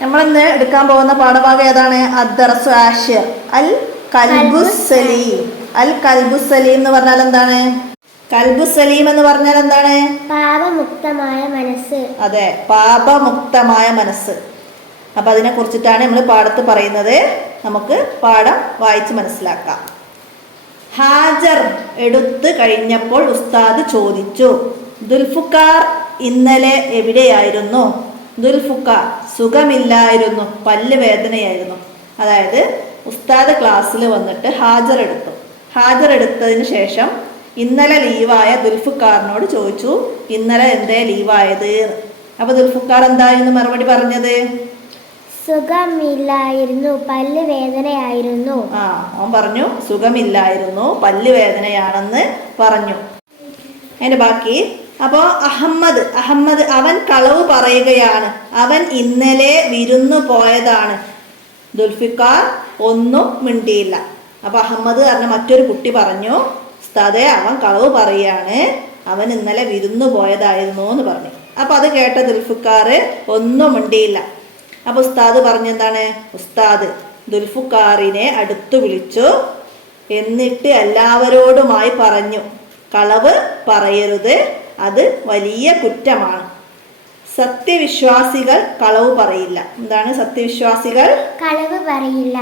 നമ്മളിന്ന് എടുക്കാൻ പോകുന്ന പാഠഭാഗം ഏതാണ്? അദ്ദർസു ആഷിർ അൽ കൽബുസ് സലീം. അൽ കൽബുസ് സലീം എന്ന് പറഞ്ഞാൽ എന്താണ്? കൽബുസ് സലീം എന്ന് പറഞ്ഞാൽ എന്താണ്? പാപമുക്തമായ മനസ്സ്. അതെ, പാപമുക്തമായ മനസ്സ്. അപ്പൊ അതിനെ കുറിച്ചിട്ടാണ് നമ്മൾ പാഠത്ത് പറയുന്നത്. നമുക്ക് പാഠം വായിച്ച് മനസ്സിലാക്കാം. ഹാജർ എടുത്തു കഴിഞ്ഞപ്പോൾ ഉസ്താദ് ചോദിച്ചു, ദുൽഫുക്കാർ ഇന്നലെ എവിടെയായിരുന്നു? ദുൽഫുക്കാർ സുഖമില്ലായിരുന്നു, പല്ല് വേദനയായിരുന്നു. അതായത് ഉസ്താദ് ക്ലാസ്സിൽ വന്നിട്ട് ഹാജർ എടുത്തു. ഹാജർ എടുത്തതിന് ശേഷം ഇന്നലെ ലീവായ ദുൽഫുക്കാറിനോട് ചോദിച്ചു, ഇന്നലെ എന്തേ ലീവായത്? അപ്പൊ ദുൽഫുക്കാർ എന്തായിരുന്നു മറുപടി പറഞ്ഞത്? സുഖമില്ലായിരുന്നു, പല്ല് വേദനയായിരുന്നു. അവൻ പറഞ്ഞു സുഖമില്ലായിരുന്നു, പല്ല് വേദനയാണെന്ന് പറഞ്ഞു. അതിന്റെ ബാക്കി അപ്പോ അഹമ്മദ് അവൻ കളവ് പറയുകയാണ്, അവൻ ഇന്നലെ വിരുന്നു പോയതാണ്. ദുൽഫിക്കാർ ഒന്നും മിണ്ടിയില്ല. അപ്പൊ അഹമ്മദ് പറഞ്ഞ മറ്റൊരു കുട്ടി പറഞ്ഞു, ഉസ്താദേ അവൻ കളവ് പറയാണ്, അവൻ ഇന്നലെ വിരുന്നു പോയതായിരുന്നു എന്ന് പറഞ്ഞു. അപ്പൊ അത് കേട്ട ദുൽഫിക്കാർ ഒന്നും മിണ്ടിയില്ല. അപ്പൊ ഉസ്താദ് പറഞ്ഞെന്താണ്? ഉസ്താദ് ദുൽഫുക്കാറിനെ അടുത്തു വിളിച്ചു, എന്നിട്ട് എല്ലാവരോടുമായി പറഞ്ഞു, കളവ് പറയരുത്, അത് വലിയ കുറ്റമാണ്. സത്യവിശ്വാസികൾ കളവ് പറയില്ല. എന്താണ് സത്യവിശ്വാസികൾ? കളവ് പറയില്ല.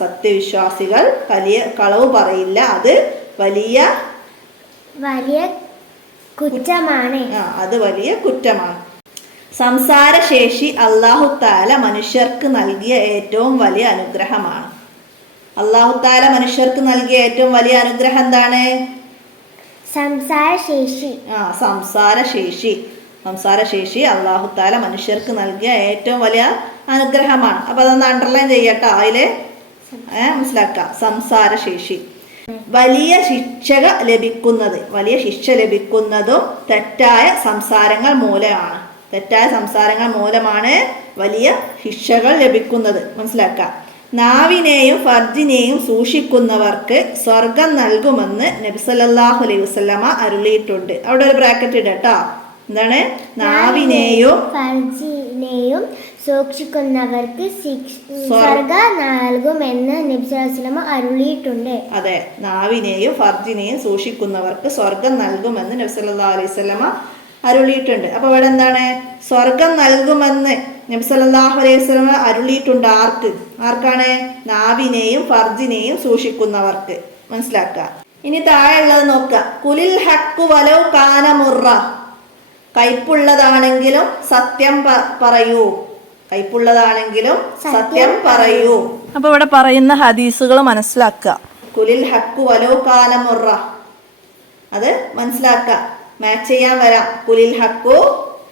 സത്യവിശ്വാസികൾ കളവ് പറയില്ല, അത് വലിയ കുറ്റമാണ്. അത് വലിയ കുറ്റമാണ്. സംസാരശേഷി അല്ലാഹു തആല മനുഷ്യർക്ക് നൽകിയ ഏറ്റവും വലിയ അനുഗ്രഹമാണ്. അല്ലാഹു തആല മനുഷ്യർക്ക് നൽകിയ ഏറ്റവും വലിയ അനുഗ്രഹം എന്താണ്? സംസാരശേഷി അല്ലാഹു തആല മനുഷ്യർക്ക് നൽകിയ ഏറ്റവും വലിയ അനുഗ്രഹമാണ്. അപ്പൊ അതൊന്ന് അണ്ടർലൈൻ ചെയ്യട്ടോ, അതില് മനസ്സിലാക്കാം. സംസാരശേഷി. വലിയ ശിക്ഷ ലഭിക്കുന്നതും തെറ്റായ സംസാരങ്ങൾ മൂലമാണ്. തെറ്റായ സംസാരങ്ങൾ മൂലമാണ് വലിയ ശിക്ഷകൾ ലഭിക്കുന്നത്. മനസ്സിലാക്കാം. നാവിനെയും ഫർജിനെയും സൂക്ഷിക്കുന്നവർക്ക് സ്വർഗം നൽകുമെന്ന് നബി സല്ലല്ലാഹു അലൈഹി വസല്ലമ അരുളിയിട്ടുണ്ട്. അവിടെ ഒരു ബ്രാക്കറ്റ് ഇടട്ടോ. എന്താണ്? നാവിനെയും ഫർജിനെയും സൂക്ഷിക്കുന്നവർക്ക് സ്വർഗം നൽകുമെന്ന് നബി സല്ലല്ലാഹു അലൈഹി വസല്ലമ അരുളിയിട്ടുണ്ട്. അതെ, നാവിനെയും ഫർജിനെയും സൂക്ഷിക്കുന്നവർക്ക് സ്വർഗം നൽകുമെന്ന് നബി സല്ലല്ലാഹു അലൈഹി വസല്ലമ അരുളിയിട്ടുണ്ട്. അപ്പൊ ഇവിടെ എന്താണ്? സ്വർഗം നൽകുമെന്ന് നബി സല്ലല്ലാഹു അലൈഹി വസല്ലമ അരുളിയിട്ടുണ്ട്. ആർക്കാണ്? നാവിനെയും ഫർജിനെയും സൂക്ഷിക്കുന്നവർക്ക്. മനസ്സിലാക്കുക. ഇനി താഴെയുള്ളത് നോക്കുക. കുലിൽ ഹഖ് വലൗ കാന മുറ. കയ്പുള്ളതാണെങ്കിലും സത്യം പറയൂ. കയ്പുള്ളതാണെങ്കിലും സത്യം പറയൂ. അപ്പൊ ഇവിടെ പറയുന്ന ഹദീസുകൾ മനസ്സിലാക്കുക. കുലിൽ ഹഖ് വലൗ കാന മുറ, അത് മനസ്സിലാക്കുക. മാച്ച് ചെയ്യാൻ വരാം. കുലിൽ ഹക്കു,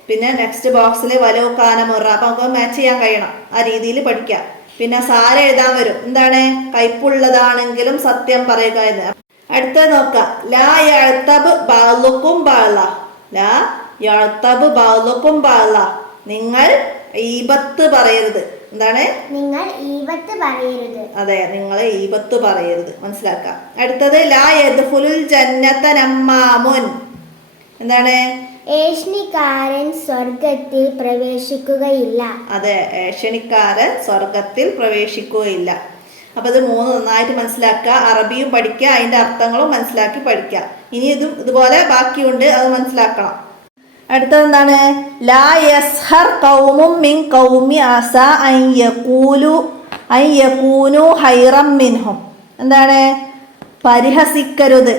പിന്നെ നെക്സ്റ്റ് ബോക്സിൽ വലോ കാന മുറ. അപ്പൊ നമുക്ക് മാച്ച് ചെയ്യാൻ കഴിയണം. ആ രീതിയിൽ പഠിക്കാം. പിന്നെ സാര എഴുതാൻ വരും. എന്താണ്? കയ്പുള്ളതാണെങ്കിലും സത്യം പറയുക എന്ന്. അടുത്തത് നോക്കാം. ലാ യഅ്തബ് ബഅ്ലുക്കും ബഅ്ല. ലാ യഅ്തബ് ബഅ്ലുക്കും ബഅ്ല. നിങ്ങൾ ഈബത്ത് പറയരുത്. എന്താണ്? നിങ്ങൾ ഈബത്ത് പറയരുത്. അതെ, നിങ്ങൾ ഈബത്ത് പറയരുത്. മനസ്സിലാക്കാം. അടുത്തത് ലാ യദ്ഖുലുൽ ജന്നത നമ്മാമുൻ. എന്താണ്? ഏഷണിക്കാരൻ സ്വർഗത്തിൽ പ്രവേശിക്കുകയില്ല. അതെ, ഏഷണിക്കാരൻ സ്വർഗത്തിൽ പ്രവേശിക്കുകയില്ല. അപ്പൊ ഇത് മൂന്ന് നന്നായിട്ട് മനസ്സിലാക്കുക. അറബിയും പഠിക്കുക, അതിന്റെ അർത്ഥങ്ങളും മനസ്സിലാക്കി പഠിക്കുക. ഇനി ഇതുപോലെ ബാക്കിയുണ്ട്, അത് മനസ്സിലാക്കണം. അടുത്തത് എന്താണ്? ലാ യസ്ഹർ ഖൗമും മിൻ ഖൗമി അസാ അൻ യകൂനു ഹൈറം മിൻഹും. എന്താണ്? പരിഹസിക്കരുത്.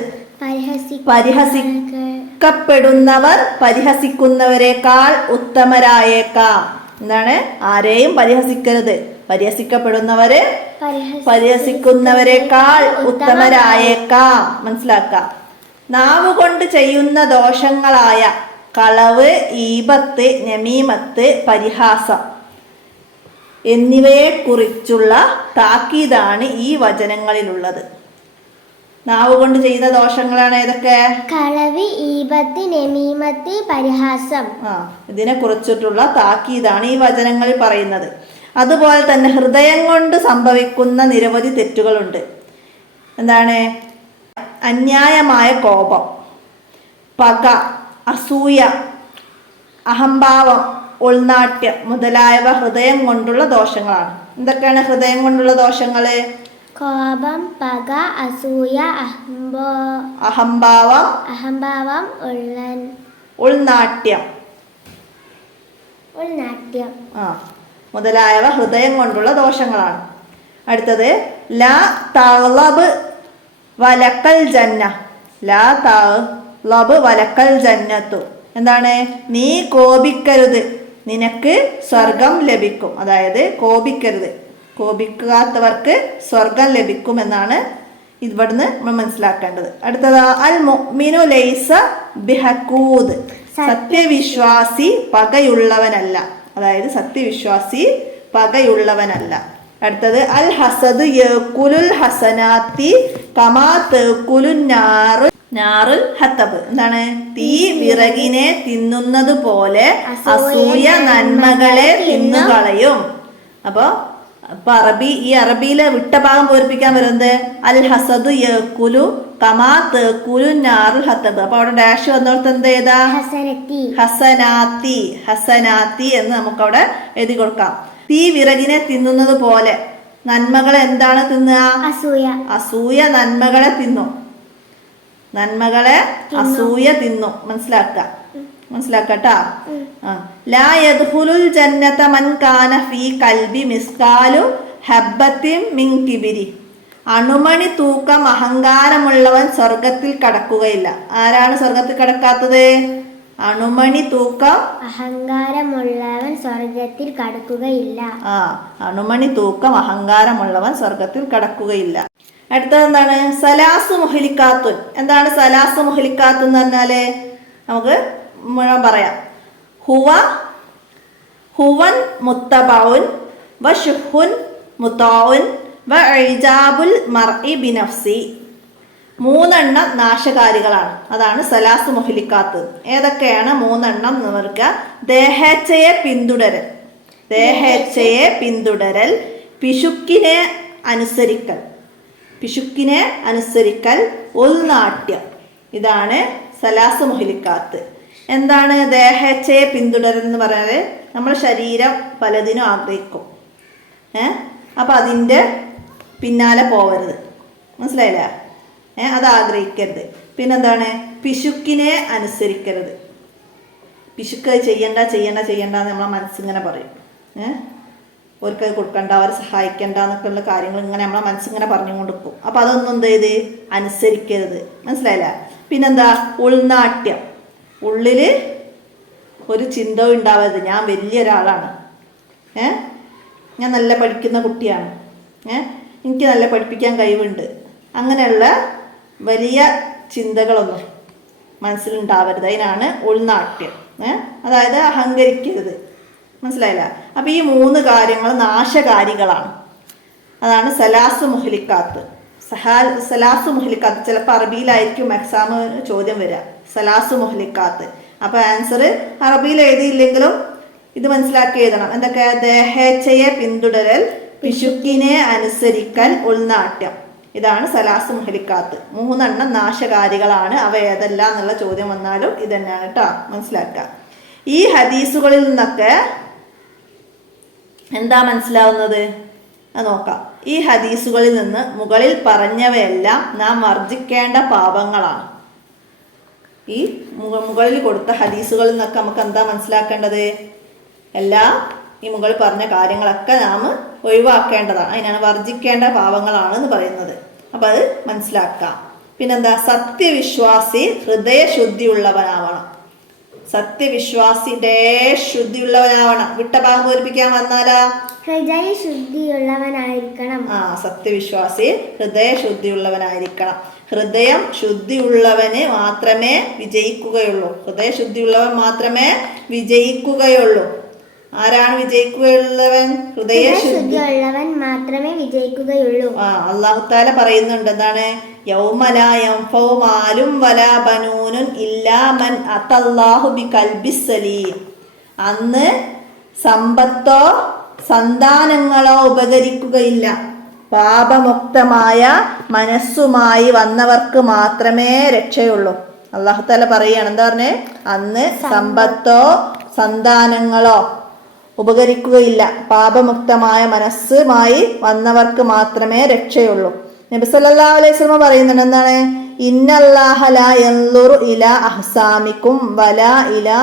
പരിഹസിക്കപ്പെടുന്നവർ പരിഹസിക്കുന്നവരെക്കാൾ ഉത്തമരായേക്കാം. എന്താണ്? ആരെയും പരിഹസിക്കരുത്. പരിഹസിക്കപ്പെടുന്നവര് പരിഹസിക്കുന്നവരെക്കാൾ ഉത്തമരായേക്കാം. മനസ്സിലാക്കാം. നാവുകൊണ്ട് ചെയ്യുന്ന ദോഷങ്ങളായ കളവ്, ഈബത്ത്, നമീമത്ത്, പരിഹാസം എന്നിവയെക്കുറിച്ചുള്ള താക്കീതാണ് ഈ വചനങ്ങളിലുള്ളത്. നാവുകൊണ്ട് ചെയ്യുന്ന ദോഷങ്ങളാണ് ഏതൊക്കെ? കളവ്, ഈബത്ത്, നമീമത്ത്, പരിഹാസം. ഇതിനെ കുറിച്ചിട്ടുള്ള താക്കീതാണ് ഈ വചനങ്ങളിൽ പറയുന്നത്. അതുപോലെ തന്നെ ഹൃദയം കൊണ്ട് സംഭവിക്കുന്ന നിരവധി തെറ്റുകളുണ്ട്. എന്താണ്? അന്യായമായ കോപം, പക, അസൂയ, അഹംഭാവം, ഉൾനാട്യം മുതലായവ ഹൃദയം കൊണ്ടുള്ള ദോഷങ്ങളാണ്. എന്തൊക്കെയാണ് ഹൃദയം കൊണ്ടുള്ള ദോഷങ്ങള്? കോപം, പക, അസൂയ, അഹംഭാവം, അഹംഭാവം, ഉൾനാട്യം മുതലായവ ഹൃദയം കൊണ്ടുള്ള ദോഷങ്ങളാണ്. അടുത്തത് ലാ തഗ്ളബ് വലക്കൽ ജന്ന. ലാ തഗ്ളബ് വലക്കൽ ജന്നത്തു. എന്താണ്? നീ കോപിക്കരുത്, നിനക്ക് സ്വർഗം ലഭിക്കും. അതായത് കോപിക്കരുത്, കോപിക്കാത്തവർക്ക് സ്വർഗം ലഭിക്കും എന്നാണ് ഇവിടുന്ന് നമ്മൾ മനസ്സിലാക്കേണ്ടത്. അടുത്തത് അൽ മുഅ്മിനു ലൈസ ബിഹഖൂദ്. സത്യവിശ്വാസി പകയുള്ളവനല്ല. അതായത് സത്യവിശ്വാസി പകയുള്ളവനല്ല. അടുത്തത് അൽ ഹസദ് യഅ്കുലുൽ ഹസനാത്തി കമാ തഅ്കുലുൻ നാറുൽ ഹത്തബ്. എന്താണ്? തീ വിറകിനെ തിന്നുന്നത് പോലെ അസൂയ നന്മകളെ തിന്നുകളയും. അപ്പൊ ഈ അറബിയിലെ വിട്ട ഭാഗം പൂരിപ്പിക്കാൻ വരുന്നത് അൽ ഹസദു യഅ്കുലു കമാ തഅ്കുലു നാറുൽ ഹത്തബ്. അപ്പൊ അവിടെ ഡാഷ് വന്നോർത്ത് എന്ത് ചെയ്താ? ഹസനാത്തി എന്ന് നമുക്ക് അവിടെ എഴുതി കൊടുക്കാം. തീ വിറകിനെ തിന്നുന്നത് പോലെ നന്മകളെ എന്താണ് തിന്നുക? അസൂയ നന്മകളെ തിന്നു. അസൂയ തിന്നു. മനസ്സിലാക്കട്ടാ. ലാ യദ്ഖുലുൽ ജന്നത മൻ കാന ഫീ ഖൽബി മിസ്കാലു ഹബ്ബത്തിൻ മിൻ കിബിരി. അണുമണി തൂക്കം അഹങ്കാരമുള്ളവൻ സ്വർഗത്തിൽ കടക്കുകയില്ല. ആരാണ് സ്വർഗത്തിൽ കടക്കാത്തത്? അണുമണി തൂക്കം അഹങ്കാരമുള്ളവൻ സ്വർഗത്തിൽ കടക്കുകയില്ല. അണുമണി തൂക്കം അഹങ്കാരമുള്ളവൻ സ്വർഗത്തിൽ കടക്കുകയില്ല. അടുത്തത് എന്താണ്? സലാസു മുഹ്ലിക്കാത്തുൻ. എന്താണ് സലാസു മുഹ്ലിക്കാത്ത് എന്ന് പറഞ്ഞാല്? നമുക്ക് മുഴുവൻ പറയാം. ഹുവൻ മുത്തബഉൻ വശുഹുൻ മുതാഉൻ വഇജാബുൽ മർഇ ബിനഫ്സി. 3 നാശകാരികളാണ്. അതാണ് സലാസ് മുഹ്ലിക്കാത്ത്. ഏതൊക്കെയാണ് 3 എന്ന് പറയുക? ദേഹേച്ഛയെ പിന്തുടരൽ, പിശുക്കിനെ അനുസരിക്കൽ, ഉൾനാട്യം. ഇതാണ് സലാസ് മുഹ്ലിക്കാത്ത്. എന്താണ് ദേഹേച്ഛയെ പിന്തുടരൽ എന്ന് പറഞ്ഞാൽ? നമ്മുടെ ശരീരം പലതിനും ആഗ്രഹിക്കും. അപ്പൊ അതിൻ്റെ പിന്നാലെ പോവരുത്. മനസ്സിലായില്ലേ? അത് ആഗ്രഹിക്കരുത്. പിന്നെന്താണ്? പിശുക്കിനെ അനുസരിക്കരുത്. പിശുക്ക് ചെയ്യണ്ട എന്ന് നമ്മളെ മനസ്സിങ്ങനെ പറയും. അവർക്ക് കൊടുക്കണ്ട, അവരെ സഹായിക്കണ്ട എന്നൊക്കെയുള്ള കാര്യങ്ങൾ ഇങ്ങനെ നമ്മളെ മനസ്സിങ്ങനെ പറഞ്ഞു കൊടുക്കും. അപ്പൊ അതൊന്നും എന്ത് ചെയ്ത് അനുസരിക്കരുത്. മനസ്സിലായില്ല? പിന്നെന്താ? ഉൾനാട്യം. ഉള്ളില് ഒരു ചിന്ത ഉണ്ടാവരുത്, ഞാൻ വലിയൊരാളാണ്, ഞാൻ നല്ല പഠിക്കുന്ന കുട്ടിയാണ്, എനിക്ക് നല്ല പഠിപ്പിക്കാൻ കഴിവുണ്ട്, അങ്ങനെയുള്ള വലിയ ചിന്തകളൊന്നും മനസ്സിലുണ്ടാവരുത്. അതിനാണ് ഉൾനാട്യം. അതായത് അഹങ്കരിക്കരുത്. മനസ്സിലായില്ല? അപ്പൊ ഈ 3 കാര്യങ്ങൾ നാശകാരികളാണ്. അതാണ് സലാസ് മുഹ്ലിക്കാത്ത്. സലാസ് മുഹ്ലിക്കാത്ത് ചിലപ്പോൾ അറബിയിലായിരിക്കും എക്സാം ചോദ്യം വരിക. സലാസ് മുഹ്ലിക്കാത്ത്. അപ്പൊ ആൻസർ അറബിയിൽ എഴുതിയില്ലെങ്കിലും ഇത് മനസ്സിലാക്കി എഴുതണം. എന്തൊക്കെ? ദേഹേച്ഛയെ പിന്തുടരൽ, പിശുക്കിനെ അനുസരിക്കൽ, ഉൾനാട്യം. ഇതാണ് സലാസ് മുഹ്ലിക്കാത്ത്. 3 നാശകാരികളാണ്. അവ ഏതെല്ലാം എന്നുള്ള ചോദ്യം വന്നാലും ഇത് തന്നെയാണ് കേട്ടോ. മനസ്സിലാക്കുക. ഈ ഹദീസുകളിൽ നിന്നൊക്കെ എന്താ മനസ്സിലാവുന്നത്? അത് നോക്കാം. ഈ ഹദീസുകളിൽ നിന്ന് മുകളിൽ പറഞ്ഞവയെല്ലാം നാം വർജിക്കേണ്ട പാപങ്ങളാണ്. ഈ മുകളിൽ കൊടുത്ത ഹദീസുകളിൽ നിന്നൊക്കെ നമുക്ക് എന്താ മനസ്സിലാക്കേണ്ടത്? ഈ മുകളിൽ പറഞ്ഞ കാര്യങ്ങളൊക്കെ നാം ഒഴിവാക്കേണ്ടതാണ്. അതിനാണ് വർജിക്കേണ്ട പാപങ്ങളാണെന്ന് പറയുന്നത്. അപ്പൊ അത് മനസ്സിലാക്കാം. പിന്നെന്താ? സത്യവിശ്വാസി ഹൃദയശുദ്ധിയുള്ളവനാവണം. സത്യവിശ്വാസിന്റെ ശുദ്ധിയുള്ളവനാവണം. വിട്ട ഭാഗം പൂരിപ്പിക്കാൻ വന്നാലാ? ഹൃദയശുദ്ധിയുള്ളവനായിരിക്കണം. സത്യവിശ്വാസി ഹൃദയശുദ്ധിയുള്ളവനായിരിക്കണം. ഹൃദയം ശുദ്ധിയുള്ളവന് മാത്രമേ വിജയിക്കുകയുള്ളൂ. ഹൃദയശുദ്ധിയുള്ളവൻ മാത്രമേ വിജയിക്കുകയുള്ളൂ. ആരാണ് വിജയിക്കുകയുള്ളവൻ? ഹൃദയശുദ്ധിയുള്ളവൻ മാത്രമേ വിജയിക്കുകയുള്ളൂ. അല്ലാഹു തആല പറയുന്നുണ്ട്. എന്താണ്? യൗമ ലാ യൻഫഉ മാലും വലാ ബനൂനുൻ ഇല്ലാ മൻ അത്തല്ലാഹു ബിഖൽബിസ് സലീം. അന്ന് സമ്പത്തോ സന്താനങ്ങളോ ഉപകരിക്കുകയില്ല. പാപമുക്തമായ മനസ്സുമായി വന്നവർക്ക് മാത്രമേ രക്ഷയുള്ളൂ. അല്ലാഹു തആല പറയുകയാണ്. എന്താ പറഞ്ഞേ? അന്ന് സമ്പത്തോ സന്താനങ്ങളോ ഉപകരിക്കുകയില്ല. പാപമുക്തമായ മനസ്സുമായി വന്നവർക്ക് മാത്രമേ രക്ഷയുള്ളൂ. നബി സല്ലല്ലാഹു അലൈഹി വസല്ലം പറയുന്നുണ്ട്, എന്താണ്? ഇന്നല്ലാഹ ലാ യൻളുറു ഇലാ അഹ്സാമിക്കും വലാ ഇലാ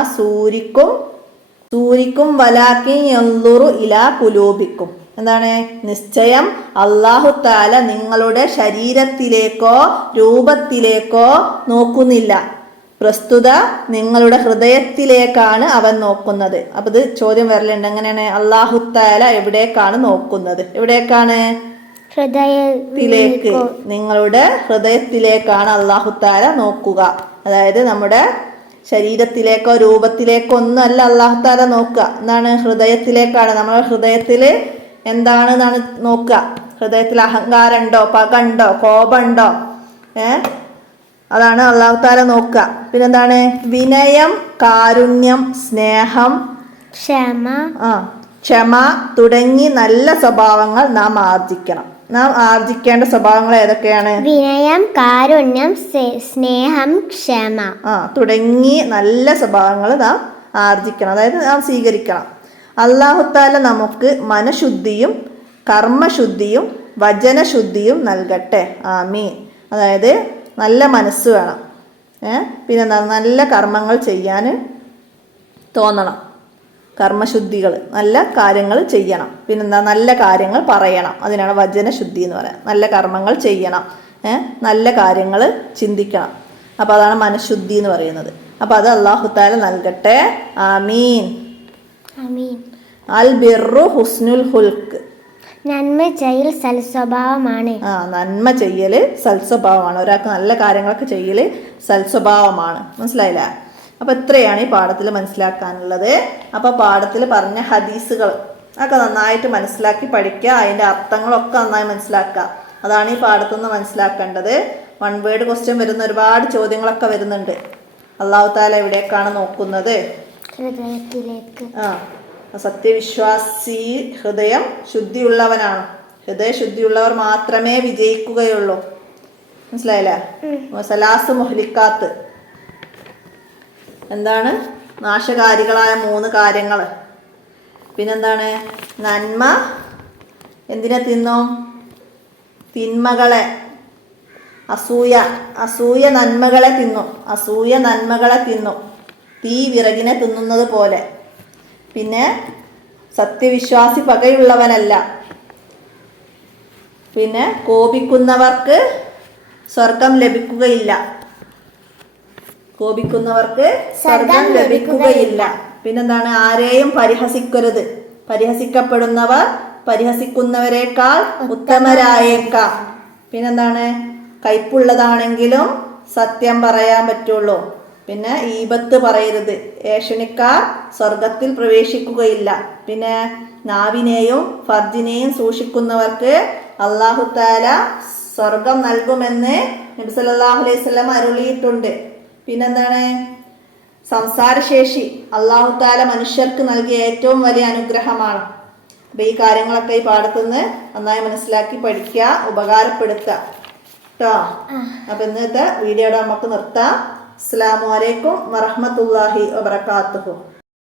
സൂരിക്കും വലാകിൻ യൻളുറു ഇലാ ഖുലൂബിക്കും. എന്താണ്? നിശ്ചയം അല്ലാഹു തആല നിങ്ങളുടെ ശരീരത്തിലേക്കോ രൂപത്തിലേക്കോ നോക്കുന്നില്ല, പ്രസ്തുത നിങ്ങളുടെ ഹൃദയത്തിലേക്കാണ് അവൻ നോക്കുന്നത്. അപ്പൊ ഇത് ചോദ്യം വരലുണ്ട്, എങ്ങനെയാണ്? അല്ലാഹു തആല എവിടേക്കാണ് നോക്കുന്നത്? എവിടേക്കാണ്? ഹൃദയത്തിലേക്ക്. നിങ്ങളുടെ ഹൃദയത്തിലേക്കാണ് അല്ലാഹു തആല നോക്കുക. അതായത് നമ്മുടെ ശരീരത്തിലേക്കോ രൂപത്തിലേക്കോ ഒന്നും അല്ല അല്ലാഹു തആല നോക്കുക. എന്താണ്? ഹൃദയത്തിലേക്കാണ്. നമ്മുടെ ഹൃദയത്തില് എന്താണെന്നാണ് നോക്കുക. ഹൃദയത്തിൽ അഹങ്കാരമുണ്ടോ, പകണ്ടോ, കോപമുണ്ടോ? അതാണ് അല്ലാഹു തആല നോക്കുക. പിന്നെന്താണ്? വിനയം, കാരുണ്യം, സ്നേഹം, ക്ഷമ തുടങ്ങി നല്ല സ്വഭാവങ്ങൾ നാം ആർജിക്കണം. നാം ആർജിക്കേണ്ട സ്വഭാവങ്ങൾ ഏതൊക്കെയാണ്? വിനയം, കാരുണ്യം, സ്നേഹം, ക്ഷമ തുടങ്ങി നല്ല സ്വഭാവങ്ങൾ നാം ആർജിക്കണം, അതായത് നാം സ്വീകരിക്കണം. അല്ലാഹു തആല നമുക്ക് മനഃശുദ്ധിയും കർമ്മശുദ്ധിയും വചനശുദ്ധിയും നൽകട്ടെ. ആമീൻ. അതായത് നല്ല മനസ്സ് വേണം. പിന്നെന്താ? നല്ല കർമ്മങ്ങൾ ചെയ്യാൻ തോന്നണം. കർമ്മശുദ്ധികൾ, നല്ല കാര്യങ്ങൾ ചെയ്യണം. പിന്നെന്താ? നല്ല കാര്യങ്ങൾ പറയണം. അതിനാണ് വചനശുദ്ധി എന്ന് പറയാം. നല്ല കർമ്മങ്ങൾ ചെയ്യണം, നല്ല കാര്യങ്ങൾ ചിന്തിക്കണം. അപ്പോൾ അതാണ് മനഃശുദ്ധി എന്ന് പറയുന്നത്. അപ്പോൾ അത് അല്ലാഹു തആല നൽകട്ടെ. ആമീൻ. അൽ ബിർറു ഹുസ്നുൽ ഹുൽക്ക്. നന്മ ചെയ്യൽ സൽസ്വഭാവമാണ്. നന്മ ചെയ്യല് സൽസ്വഭാവമാണ്. ഒരാൾക്ക് നല്ല കാര്യങ്ങളൊക്കെ ചെയ്യല് സൽസ്വഭാവമാണ്. മനസ്സിലായില്ല? അപ്പൊ ഇത്രയാണ് ഈ പാഠത്തിൽ മനസ്സിലാക്കാനുള്ളത്. അപ്പൊ പാഠത്തിൽ പറഞ്ഞ ഹദീസുകൾ ഒക്കെ നന്നായിട്ട് മനസ്സിലാക്കി പഠിക്കുക. അതിന്റെ അർത്ഥങ്ങളൊക്കെ നന്നായി മനസ്സിലാക്കുക. അതാണ് ഈ പാഠത്തു നിന്ന് മനസ്സിലാക്കേണ്ടത്. വൺ വേർഡ് ക്വസ്റ്റ്യൻ വരുന്ന ഒരുപാട് ചോദ്യങ്ങളൊക്കെ വരുന്നുണ്ട്. അല്ലാഹു തആല എവിടേക്കാണ് നോക്കുന്നത്? ഹൃദയത്തിലേക്ക്. സത്യവിശ്വാസി ഹൃദയം ശുദ്ധിയുള്ളവനാണ്. ഹൃദയ ശുദ്ധിയുള്ളവർ മാത്രമേ വിജയിക്കുകയുള്ളൂ. മനസ്സിലായില്ലേ? സലാസ് മുഹ്ലിക്കാത്ത്, എന്താണ്? നാശകാരികളായ 3 കാര്യങ്ങൾ. പിന്നെന്താണ്? നന്മ എന്തിനെ തിന്നും? തിന്മകളെ. അസൂയ നന്മകളെ തിന്നും. തീ വിറകിനെ തിന്നുന്നത് പോലെ. പിന്നെ സത്യവിശ്വാസി പകയുള്ളവനല്ല. പിന്നെ കോപിക്കുന്നവർക്ക് സ്വർഗം ലഭിക്കുകയില്ല. പിന്നെന്താണ്? ആരെയും പരിഹസിക്കരുത്. പരിഹസിക്കപ്പെടുന്നവർ പരിഹസിക്കുന്നവരെക്കാൾ ഉത്തമരായേക്കാം. പിന്നെന്താണ്? കയ്പുള്ളതാണെങ്കിലും സത്യം പറയാൻ പറ്റുള്ളൂ. പിന്നെ ഈബത്ത് പറയരുത്. ഏഷണിക്കാർ സ്വർഗത്തിൽ പ്രവേശിക്കുകയില്ല. പിന്നെ നാവിനെയും ഫർജിനെയും സൂക്ഷിക്കുന്നവർക്ക് അല്ലാഹു തആല സ്വർഗം നൽകുമെന്ന് നബി സല്ലല്ലാഹു അലൈഹി വസല്ലം അരുളിയിട്ടുണ്ട്. പിന്നെന്താണ്? സംസാരശേഷി അല്ലാഹു തആല മനുഷ്യർക്ക് നൽകിയ ഏറ്റവും വലിയ അനുഗ്രഹമാണ്. അപ്പൊ ഈ കാര്യങ്ങളൊക്കെ ഈ പാഠത്തുനിന്ന് നന്നായി മനസ്സിലാക്കി പഠിക്കുക, ഉപകാരപ്പെടുത്തുക കേട്ടോ. അപ്പൊ ഇന്നത്തെ വീഡിയോയുടെ നമുക്ക് നിർത്താം. അസ്സലാമു അലൈക്കും വറഹ്മത്തുള്ളാഹി വബറകാതുഹു.